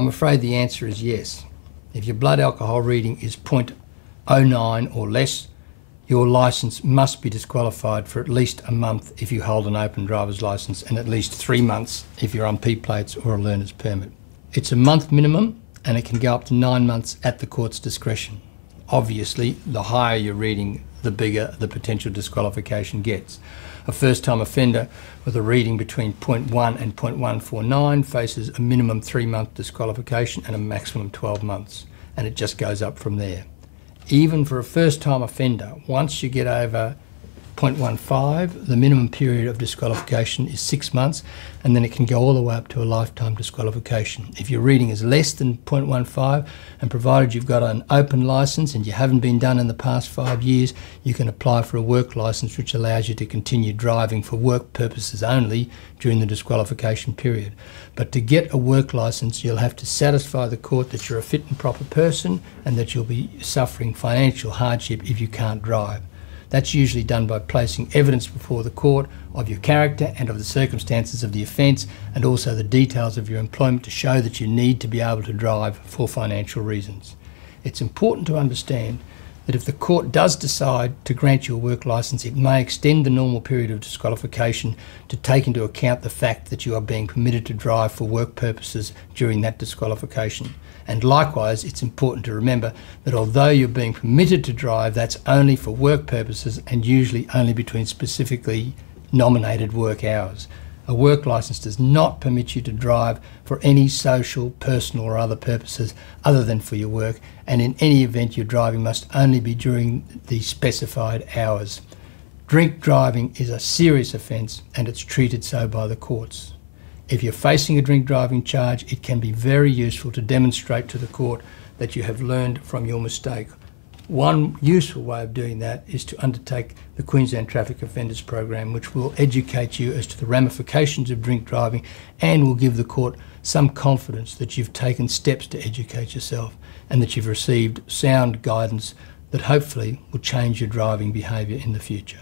I'm afraid the answer is yes. If your blood alcohol reading is 0.09 or less, your licence must be disqualified for at least a month if you hold an open driver's licence and at least 3 months if you're on P plates or a learner's permit. It's a month minimum and it can go up to 9 months at the court's discretion. Obviously, the higher your reading, the bigger the potential disqualification gets. A first-time offender with a reading between 0.1 and 0.149 faces a minimum 3-month disqualification and a maximum 12 months, and it just goes up from there. Even for a first-time offender, once you get over 0.15, the minimum period of disqualification is 6 months, and then it can go all the way up to a lifetime disqualification. If your reading is less than 0.15, and provided you've got an open licence and you haven't been done in the past 5 years, you can apply for a work licence which allows you to continue driving for work purposes only during the disqualification period. But to get a work licence, you'll have to satisfy the court that you're a fit and proper person and that you'll be suffering financial hardship if you can't drive. That's usually done by placing evidence before the court of your character and of the circumstances of the offence, and also the details of your employment to show that you need to be able to drive for financial reasons. It's important to understand that if the court does decide to grant you a work licence, it may extend the normal period of disqualification to take into account the fact that you are being permitted to drive for work purposes during that disqualification. And likewise, it's important to remember that although you're being permitted to drive, that's only for work purposes and usually only between specifically nominated work hours. A work licence does not permit you to drive for any social, personal or other purposes other than for your work, and in any event your driving must only be during the specified hours. Drink driving is a serious offence and it's treated so by the courts. If you're facing a drink driving charge, it can be very useful to demonstrate to the court that you have learned from your mistake. One useful way of doing that is to undertake the Queensland Traffic Offenders Program, which will educate you as to the ramifications of drink driving and will give the court some confidence that you've taken steps to educate yourself and that you've received sound guidance that hopefully will change your driving behaviour in the future.